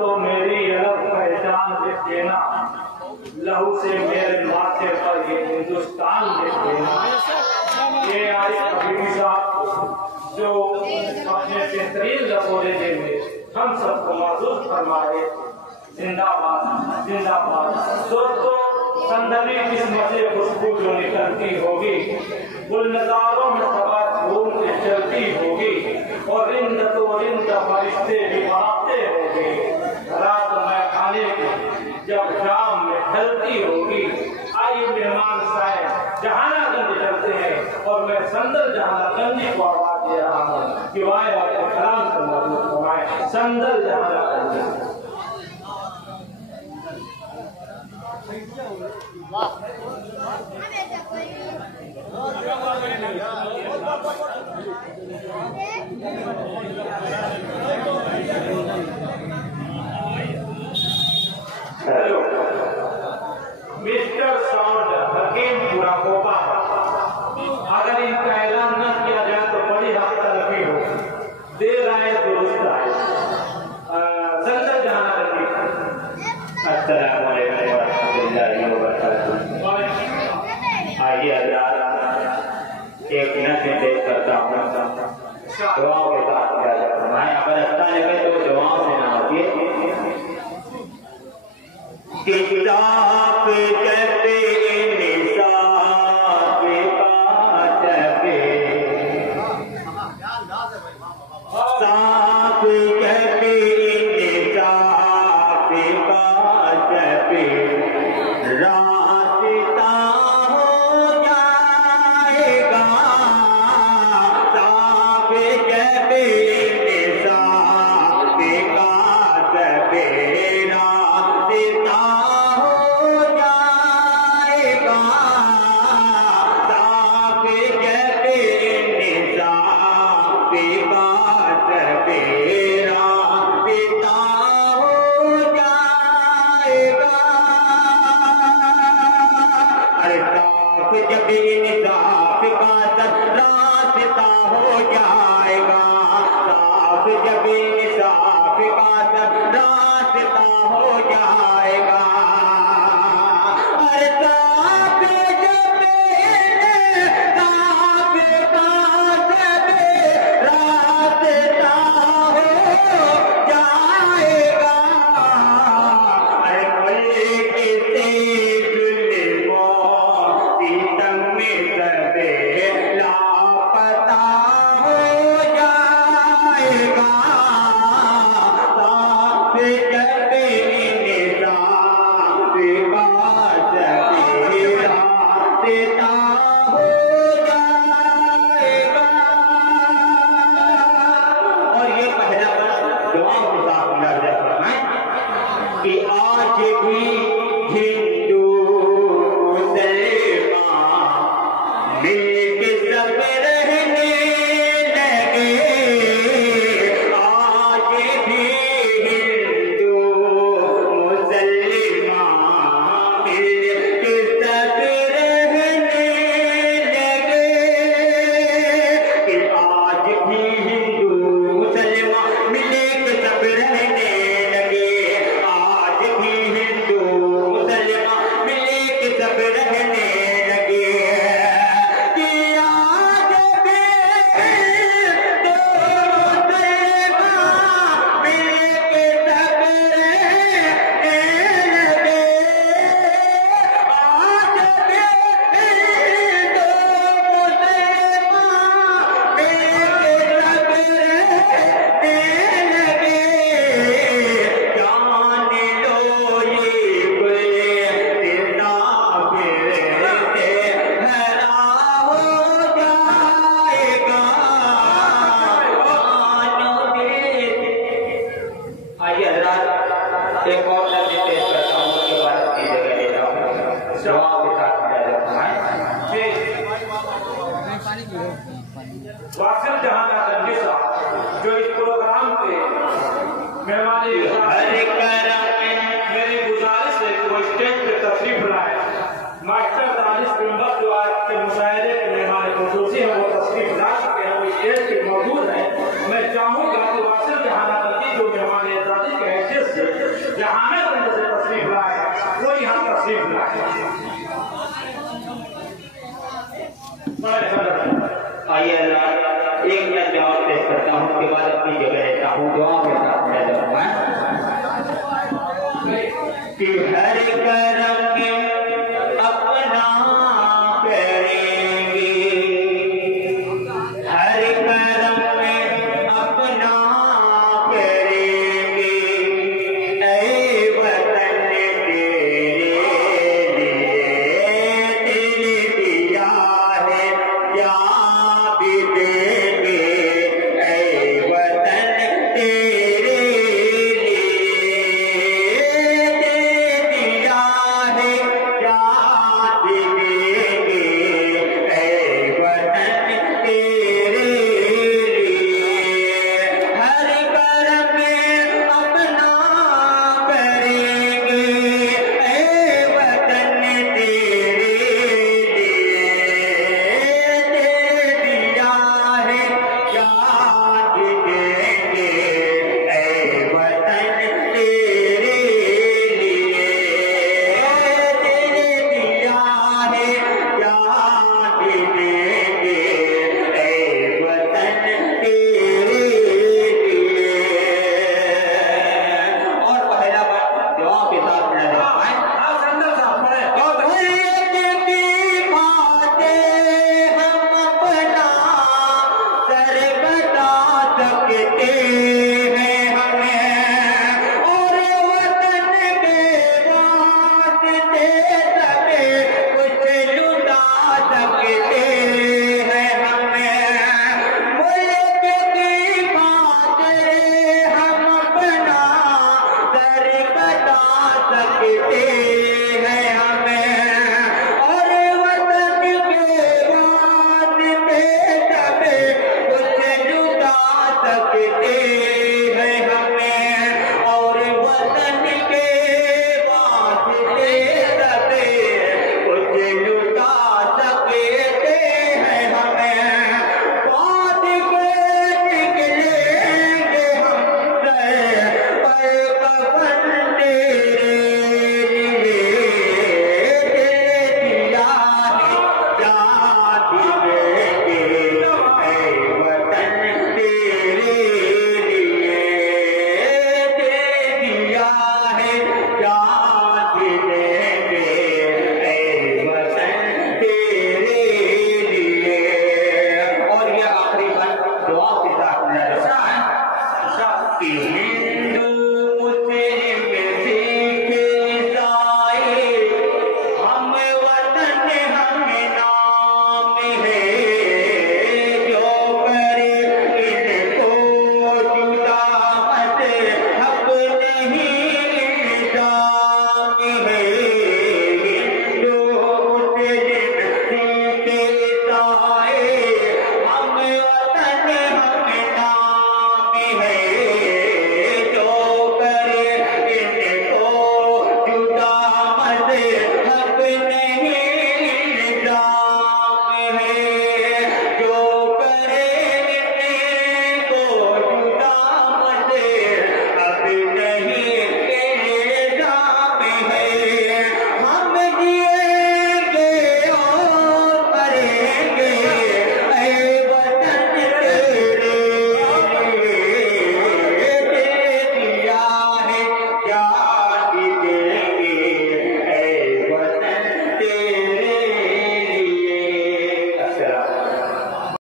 तो मेरी अलग पहचान लिख देना, लहू से मेरे माथे पर ये हिंदुस्तान लिख देना। ये आज कबीर साहब जो अपने बेहतरीन लफोजे में हम सबको महसूस फरमाए। जिंदाबाद जिंदाबाद। दोस्तों, संदली किस्मत से खुशबू जो निकलती होगी, गुलनजारों में सवार घूम के चलती होगी, और रिंद तो रिंद फरिश्ते भी बढ़ाते होंगे। रात में खाने की जब शाम में ढलती होगी, आइए मेहमान साहब जहानागंज चलते हैं, और मैं संदल जहानागंज को आवाज दे रहा हूँ कि वाह आपके कलाम को मौजूद फरमाए। संदल Jahanaganj. Hello mister sound Hakimpura Kopa, अगर इनका ऐलान न किया जाए तो बड़ी हफ्ता हो। देर आए दुरुस्त आए। संदल जहानागंज। अस्सलाम वालेकुम वरहमतुल्लाहि वबरकातुहू। आइए हज़रात, एक मिनट देख करता हूँ दुआओं के साथ किया जाता है। अगर अच्छा लगे तो दुआओं से ना होती किताब कहते निसाब काटबे, साफ कहते निसाब काटबे, रास्ता हो जाएगा। साफ कहते निसाब काटबे, रास्ता जब इंसाफ का रास्ता हो जाएगा, साफ जब इंसाफ का रास्ता हो जाएगा। अरे साफ जब इंसाफ का रास्ता हो जाएगा, अरे कोई किसी लापता हो जाएगा। साफ जब इंसाफ का रास्ता हो जाएगा। और ये पहला दुआ के साथ लग जाता है कि आज भी हिंदू मिलके सब रहने लगे, आज भी हिंदू मुसलमान मिलके सब रहने लगे, कि आज भी हिंदू मुसलमान मिलके सब रहने लगे, आज भी हिंदू मुसलमान मिलके सब रहने लगे। एक और नदी पेश करता हूँ, उसके बाद की जगह लेता हूँ। जवाब के साथ किया जाता है। वासिल जहानागंज साहब जो इस प्रोग्राम के मेहमान मेरी गुजारिश है कि वो स्टेज पे तशरीफ लाए। मास्टर दानिश बिम्बर जो आज के मुशायरे के मेहमान खुसूसी हैं, वो तशरीफ ला चुके हैं, वो स्टेज पे मौजूद हैं। मैं चाहूँगा कि वासिल जहानागंज जो मेहमान आजादी के हैसियत से जहानगंज से तशरीफ लाए, वो यहाँ तशरीफ लाए। आइए अल्लाह